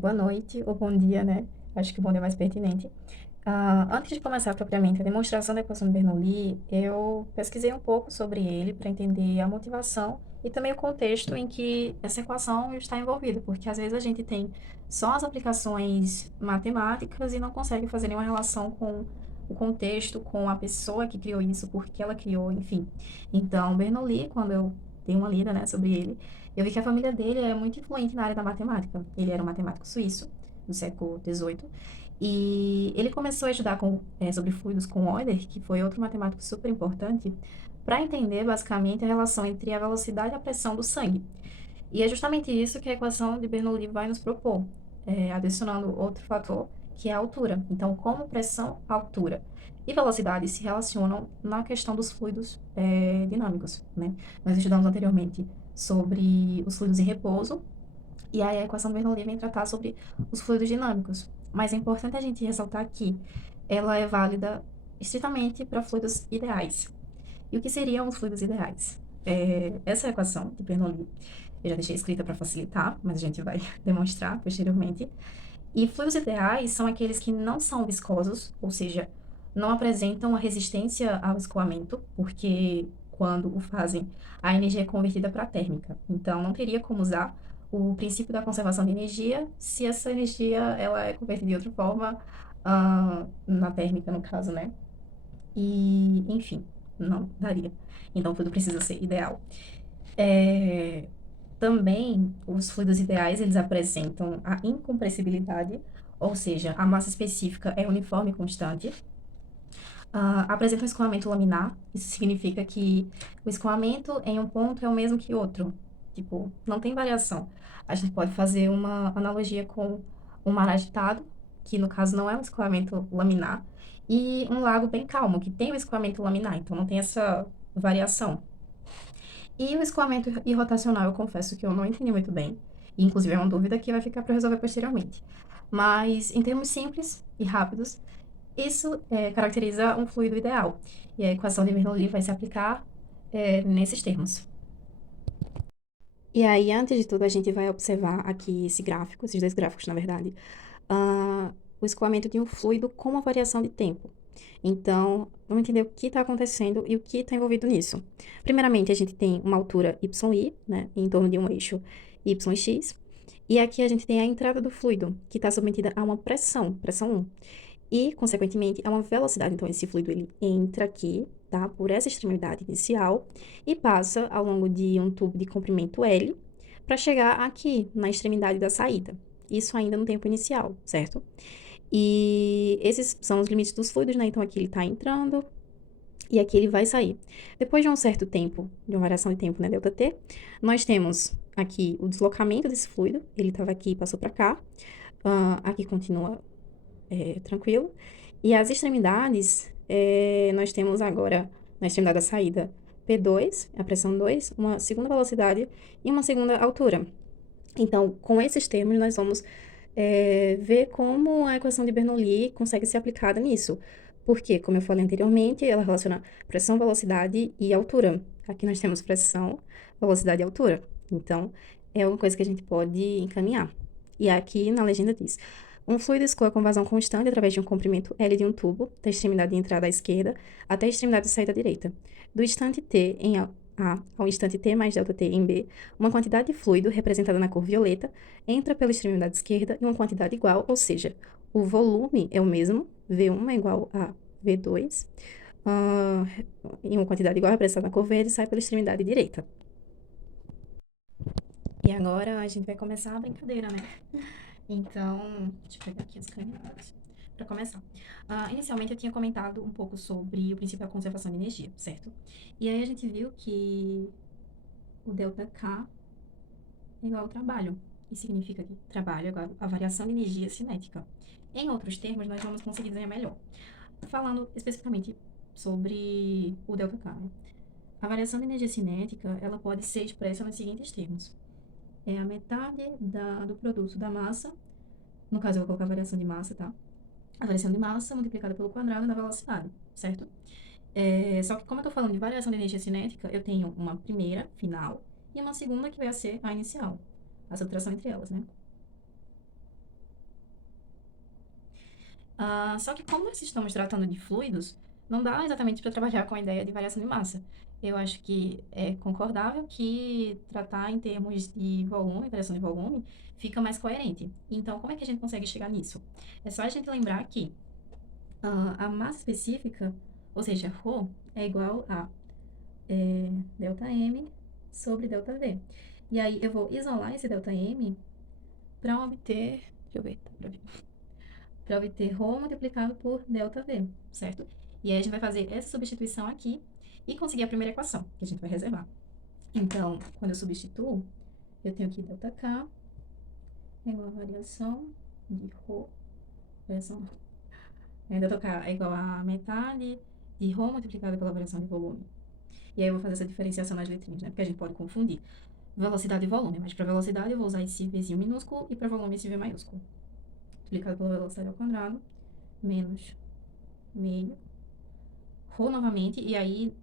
Boa noite ou bom dia, né? Acho que o bom dia é mais pertinente. Antes de começar propriamente a demonstração da equação de Bernoulli, eu pesquisei um pouco sobre ele para entender a motivação e também o contexto em que essa equação está envolvida, porque às vezes a gente tem só as aplicações matemáticas e não consegue fazer nenhuma relação com o contexto, com a pessoa que criou isso, por que ela criou, enfim. Então, Bernoulli, quando eu dei uma lida, né, sobre ele, eu vi que a família dele é muito influente na área da matemática. Ele era um matemático suíço, do século XVIII, e ele começou a estudar sobre fluidos com Euler, que foi outro matemático super importante, para entender basicamente a relação entre a velocidade e a pressão do sangue. E é justamente isso que a equação de Bernoulli vai nos propor, adicionando outro fator, que é a altura. Então, como pressão, altura e velocidade se relacionam na questão dos fluidos dinâmicos, né? Nós estudamos anteriormente sobre os fluidos em repouso, e aí a equação de Bernoulli vem tratar sobre os fluidos dinâmicos. Mas é importante a gente ressaltar que ela é válida estritamente para fluidos ideais. E o que seriam os fluidos ideais? Essa equação de Bernoulli eu já deixei escrita para facilitar, mas a gente vai demonstrar posteriormente. E fluidos ideais são aqueles que não são viscosos, ou seja, não apresentam a resistência ao escoamento, porque quando o fazem, a energia é convertida para térmica. Então, não teria como usar o princípio da conservação de energia se essa energia ela é convertida de outra forma, na térmica, no caso, né? E, enfim, não daria. Então, tudo precisa ser ideal. É, Também, os fluidos ideais, eles apresentam a incompressibilidade, ou seja, a massa específica é uniforme e constante. Apresenta um escoamento laminar, isso significa que o escoamento em um ponto é o mesmo que outro. Tipo, não tem variação. A gente pode fazer uma analogia com um mar agitado, que no caso não é um escoamento laminar, e um lago bem calmo, que tem o escoamento laminar, então não tem essa variação. E o escoamento irrotacional, eu confesso que eu não entendi muito bem. E, inclusive, é uma dúvida que vai ficar para resolver posteriormente. Mas, em termos simples e rápidos, isso caracteriza um fluido ideal. E a equação de Bernoulli vai se aplicar nesses termos. E aí, antes de tudo, a gente vai observar aqui esse gráfico, esses dois gráficos, na verdade, o escoamento de um fluido com uma variação de tempo. Então, vamos entender o que está acontecendo e o que está envolvido nisso. Primeiramente, a gente tem uma altura y, né, em torno de um eixo y e x, e aqui a gente tem a entrada do fluido, que está submetida a uma pressão, pressão 1, e, consequentemente, a uma velocidade. Então, esse fluido, ele entra aqui, tá, por essa extremidade inicial, e passa ao longo de um tubo de comprimento L, para chegar aqui, na extremidade da saída. Isso ainda no tempo inicial, certo? E esses são os limites dos fluidos, né? Então, aqui ele está entrando e aqui ele vai sair. Depois de um certo tempo, de uma variação de tempo, né, ΔT, nós temos aqui o deslocamento desse fluido. Ele estava aqui e passou para cá. Aqui continua tranquilo. E as extremidades, nós temos agora, na extremidade da saída, P2, a pressão 2, uma segunda velocidade e uma segunda altura. Então, com esses termos, nós vamos ver como a equação de Bernoulli consegue ser aplicada nisso. Porque, como eu falei anteriormente, ela relaciona pressão, velocidade e altura. Aqui nós temos pressão, velocidade e altura. Então, é uma coisa que a gente pode encaminhar. E aqui na legenda diz: um fluido escoa com vazão constante através de um comprimento L de um tubo, da extremidade de entrada à esquerda até a extremidade de saída à direita. Do instante t em A ao instante t mais ΔT em B, uma quantidade de fluido, representada na cor violeta, entra pela extremidade esquerda em uma quantidade igual, ou seja, o volume é o mesmo, V1 é igual a V2, ah, em uma quantidade igual, representada na cor verde, sai pela extremidade direita. E agora a gente vai começar a brincadeira, né? Então, deixa eu pegar aqui as canetas para começar. Inicialmente eu tinha comentado um pouco sobre o princípio da conservação de energia, certo? E aí a gente viu que o ΔK é igual ao trabalho. Isso significa que trabalho é igual a variação de energia cinética. Em outros termos, nós vamos conseguir desenhar melhor. Falando especificamente sobre o ΔK, né? A variação de energia cinética, ela pode ser expressa nos seguintes termos. É a metade do produto da massa, no caso eu vou colocar a variação de massa, tá? A variação de massa multiplicada pelo quadrado da velocidade, certo? Só que como eu estou falando de variação de energia cinética, eu tenho uma primeira, final, e uma segunda que vai ser a inicial. A subtração entre elas, né? Só que como nós estamos tratando de fluidos, não dá exatamente para trabalhar com a ideia de variação de massa. Eu acho que é concordável que tratar em termos de volume, variação de volume, fica mais coerente. Então, como é que a gente consegue chegar nisso? É só a gente lembrar que a massa específica, ou seja, ρ, é igual a delta M sobre delta V. E aí eu vou isolar esse delta M para obter, deixa eu ver, tá pra ver, para obter ρ multiplicado por ΔV, certo? E aí a gente vai fazer essa substituição aqui e conseguir a primeira equação, que a gente vai reservar. Então, quando eu substituo, eu tenho aqui ΔK é igual a variação de ρ, variação, ΔK é igual a metade de ρ multiplicado pela variação de volume. E aí eu vou fazer essa diferenciação nas letrinhas, né? Porque a gente pode confundir velocidade e volume, mas para velocidade eu vou usar esse Vzinho minúsculo e para volume esse V maiúsculo. Multiplicado pela velocidade ao quadrado, menos meio ρ novamente, e aí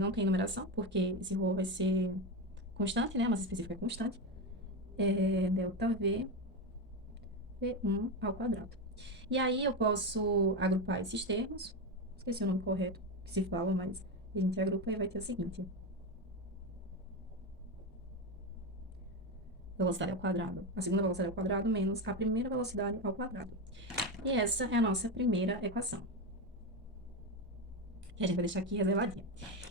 não tem numeração, porque esse ρ vai ser constante, né? A massa específica é constante. Delta V, V1 ao quadrado. E aí eu posso agrupar esses termos, esqueci o nome correto que se fala, mas a gente agrupa e vai ter o seguinte: velocidade ao quadrado, a segunda velocidade ao quadrado menos a primeira velocidade ao quadrado. E essa é a nossa primeira equação, que a gente vai deixar aqui reservadinha.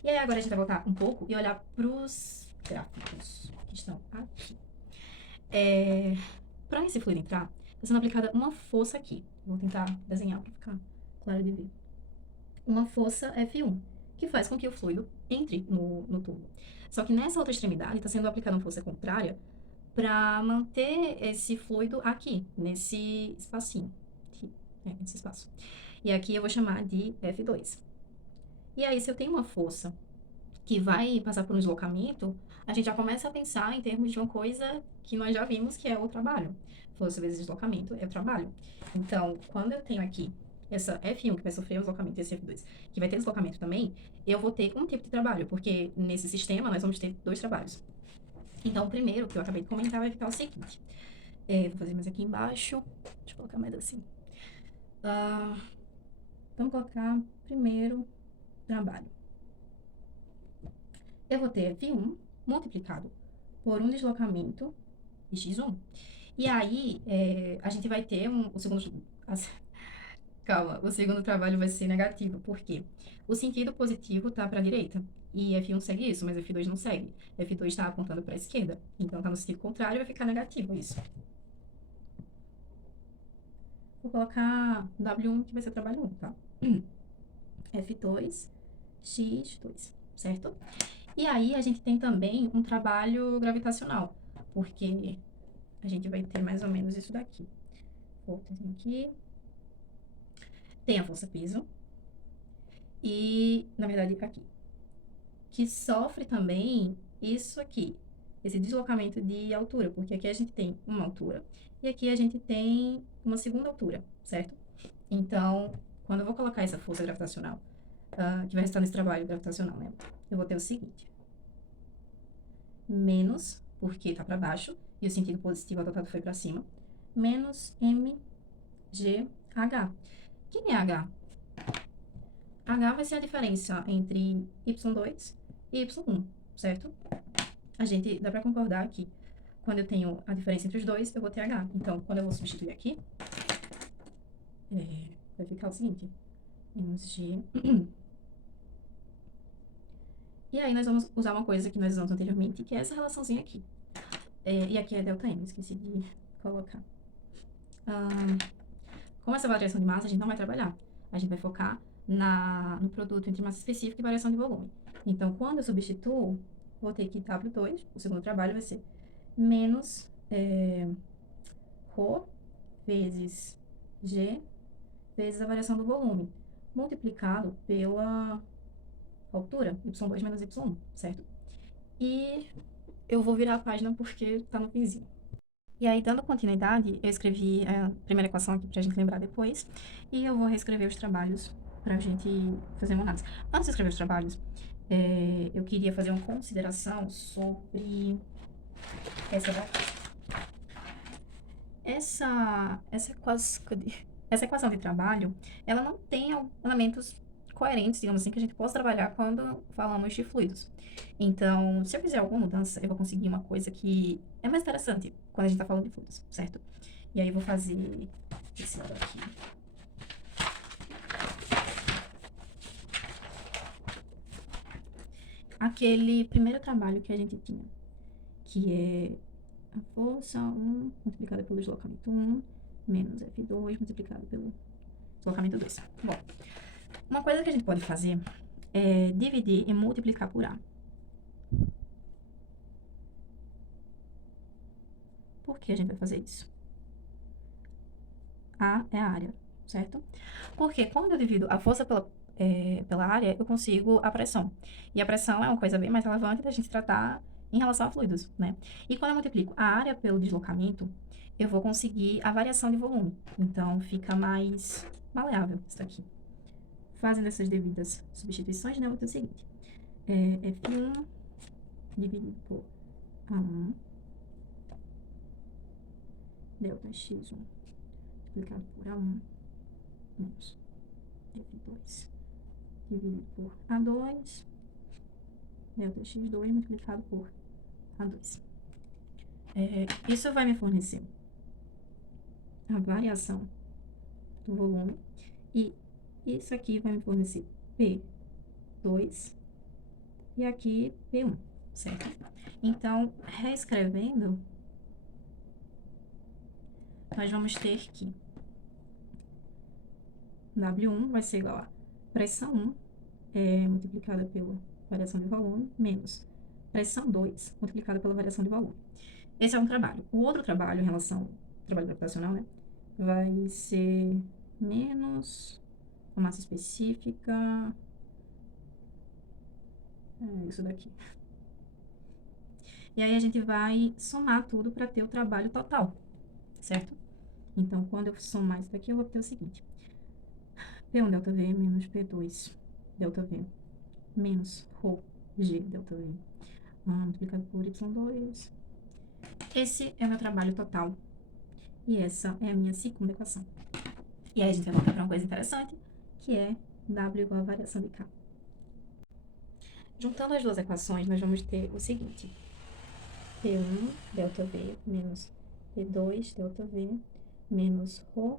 E aí agora a gente vai voltar um pouco e olhar para os gráficos que estão aqui. Para esse fluido entrar, está sendo aplicada uma força aqui. Vou tentar desenhar para ficar claro de ver. Uma força F1, que faz com que o fluido entre no tubo. Só que nessa outra extremidade está sendo aplicada uma força contrária para manter esse fluido aqui, nesse espacinho. Aqui, nesse espaço. E aqui eu vou chamar de F2. E aí, se eu tenho uma força que vai passar por um deslocamento, a gente já começa a pensar em termos de uma coisa que nós já vimos, que é o trabalho. Força vezes deslocamento é o trabalho. Então, quando eu tenho aqui essa F1 que vai sofrer o deslocamento, e esse F2 que vai ter deslocamento também, eu vou ter um tipo de trabalho, porque nesse sistema nós vamos ter dois trabalhos. Então, o primeiro que eu acabei de comentar vai ficar o seguinte. Vou fazer mais aqui embaixo. Deixa eu colocar mais assim. Vamos colocar primeiro trabalho. Eu vou ter F1 multiplicado por um deslocamento de x1. E aí, a gente vai ter o segundo... Calma, o segundo trabalho vai ser negativo, porque o sentido positivo está para a direita, e F1 segue isso, mas F2 não segue. F2 está apontando para a esquerda, então está no sentido contrário, vai ficar negativo isso. Vou colocar W1, que vai ser trabalho 1, tá? F2, X2, certo? E aí, a gente tem também um trabalho gravitacional, porque a gente vai ter mais ou menos isso daqui. Vou ter aqui. Tem a força piso. E, na verdade, aqui. Que sofre também isso aqui. Esse deslocamento de altura. Porque aqui a gente tem uma altura. E aqui a gente tem uma segunda altura, certo? Então, quando eu vou colocar essa força gravitacional, que vai restar nesse trabalho gravitacional, né? Eu vou ter o seguinte. Menos, porque tá para baixo. E o sentido positivo adotado foi para cima. Menos mgh. Quem é H? H vai ser a diferença entre y2 e y1, certo? A gente dá para concordar que quando eu tenho a diferença entre os dois, eu vou ter H. Então, quando eu vou substituir aqui, vai ficar o seguinte, menos G. E aí nós vamos usar uma coisa que nós usamos anteriormente, que é essa relaçãozinha aqui. E aqui é delta M, esqueci de colocar. Com essa variação de massa, a gente não vai trabalhar. A gente vai focar no produto entre massa específica e variação de volume. Então, quando eu substituo, vou ter que W2, o segundo trabalho vai ser menos ρ vezes G vezes a variação do volume, multiplicado pela altura, y2 menos y1, certo? E eu vou virar a página porque tá no finzinho. E aí, dando continuidade, eu escrevi a primeira equação aqui pra gente lembrar depois, e eu vou reescrever os trabalhos pra gente fazer uma análise. Antes de escrever os trabalhos, eu queria fazer uma consideração sobre essa daqui. Essa é quase... Cadê? essa equação de trabalho, ela não tem elementos coerentes, digamos assim, que a gente possa trabalhar quando falamos de fluidos. Então, se eu fizer alguma mudança, eu vou conseguir uma coisa que é mais interessante quando a gente está falando de fluidos, certo? E aí eu vou fazer esse lado aqui. Aquele primeiro trabalho que a gente tinha, que é a força 1 multiplicada pelo deslocamento 1 menos F2 multiplicado pelo deslocamento 2. Bom, uma coisa que a gente pode fazer é dividir e multiplicar por A. Por que a gente vai fazer isso? A é a área, certo? Porque quando eu divido a força pela área, eu consigo a pressão. E a pressão é uma coisa bem mais relevante da gente tratar em relação a fluidos, né? E quando eu multiplico a área pelo deslocamento, eu vou conseguir a variação de volume. Então, fica mais maleável isso aqui. Fazendo essas devidas substituições, né, eu vou ter o seguinte. F1 dividido por A1 delta x1 multiplicado por A1 menos F2 dividido por A2 delta x2 multiplicado por A2. Isso vai me fornecer a variação do volume e isso aqui vai me fornecer P2 e aqui P1, certo? Então, reescrevendo, nós vamos ter que W1 vai ser igual a pressão 1 multiplicada pela variação de volume menos pressão 2 multiplicada pela variação de volume. Esse é um trabalho. O outro trabalho, em relação ao trabalho gravitacional, né, vai ser menos a massa específica, isso daqui. E aí a gente vai somar tudo para ter o trabalho total, certo? Então, quando eu somar isso daqui, eu vou ter o seguinte. P1 delta V menos P2 delta V menos ρ G delta V multiplicado por Y2. Esse é o meu trabalho total. E essa é a minha segunda equação. E aí a gente vai voltar para uma coisa interessante, que é W igual a variação de K. Juntando as duas equações, nós vamos ter o seguinte. P1 delta V menos P2 delta V menos ρ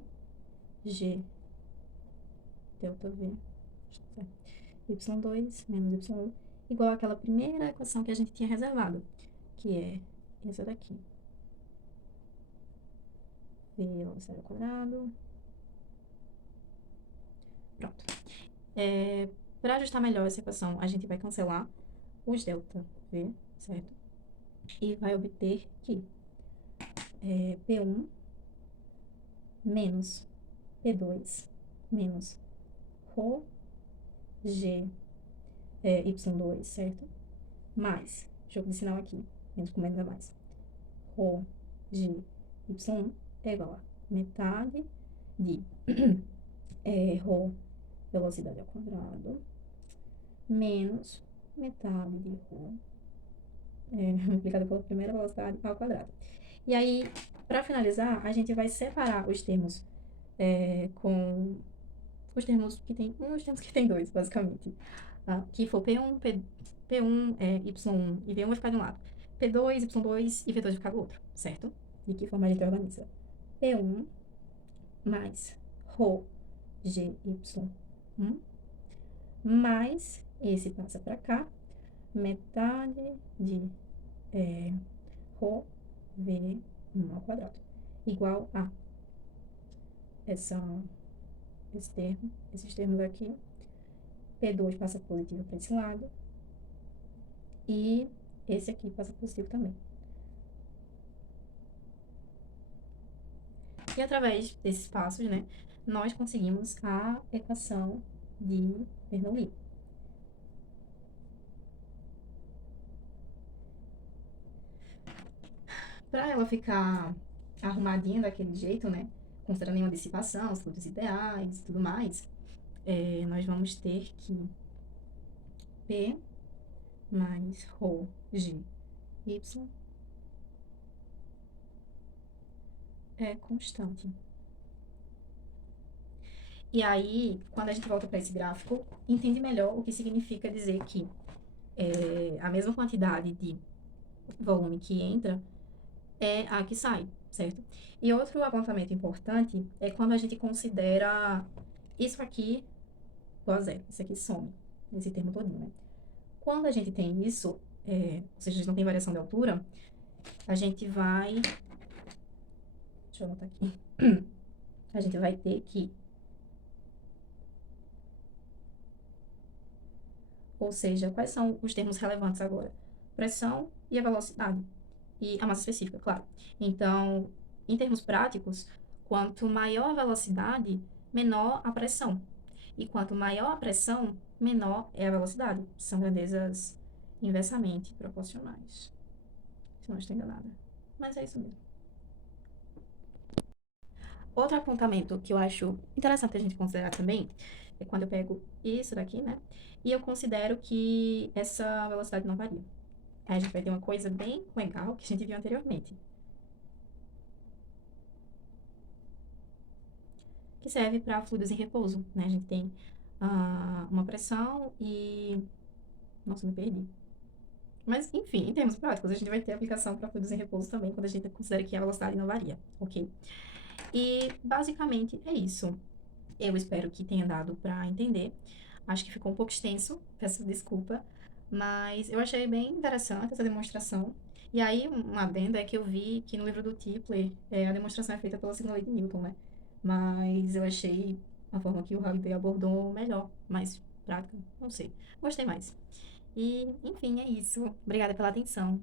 G delta V, y2 menos y1, igual àquela primeira equação que a gente tinha reservado, que é essa daqui. V ao quadrado. Pronto. Para ajustar melhor essa equação, a gente vai cancelar os delta V, certo? E vai obter que P1 menos P2 menos ρ G y2, certo? Mais, jogo de sinal aqui, menos com menos a mais. Rho G y1 é igual a metade de Rho, velocidade ao quadrado, menos metade de Rho, multiplicado pela primeira velocidade ao quadrado. E aí, para finalizar, a gente vai separar os termos com os termos que tem um e os termos que tem dois, basicamente. Que for P1, P1 Y1 e V1 vai ficar de um lado. P2, Y2 e V2 vai ficar do outro, certo? De que forma a gente organiza? P1 mais ρ G Y1 mais esse passa para cá, metade de ρ V1 ao quadrado, igual a esses termos aqui. P2 passa positivo para esse lado. E esse aqui passa positivo também. E através desses passos, né, nós conseguimos a equação de Bernoulli. Para ela ficar arrumadinha daquele jeito, né, considerando nenhuma dissipação, os fluidos ideais e tudo mais, nós vamos ter que P mais ρ G Y é constante. E aí, quando a gente volta para esse gráfico, entende melhor o que significa dizer que a mesma quantidade de volume que entra é a que sai, certo? E outro apontamento importante é quando a gente considera isso aqui igual a zero, isso aqui some, esse termo todinho, né? Quando a gente tem isso, ou seja, a gente não tem variação de altura, a gente vai. Deixa eu anotar aqui. A gente vai ter que. Ou seja, quais são os termos relevantes agora? Pressão e a velocidade. E a massa específica, claro. Então, em termos práticos, quanto maior a velocidade, menor a pressão. E quanto maior a pressão, menor é a velocidade. São grandezas inversamente proporcionais. Se não estou enganada. Mas é isso mesmo. Outro apontamento que eu acho interessante a gente considerar também é quando eu pego isso daqui, né? E eu considero que essa velocidade não varia. Aí a gente vai ter uma coisa bem legal que a gente viu anteriormente, que serve para fluidos em repouso, né? A gente tem uma pressão e. Nossa, me perdi. Mas, enfim, em termos práticos, a gente vai ter aplicação para fluidos em repouso também, quando a gente considera que a velocidade não varia, ok? E, basicamente, é isso. Eu espero que tenha dado para entender. Acho que ficou um pouco extenso, peço desculpa, mas eu achei bem interessante essa demonstração. E aí, uma adenda é que eu vi que no livro do Tipler, a demonstração é feita pela segunda lei de Newton, né? Mas eu achei a forma que o Halliday abordou melhor, mais prática, não sei. Gostei mais. E, enfim, é isso. Obrigada pela atenção.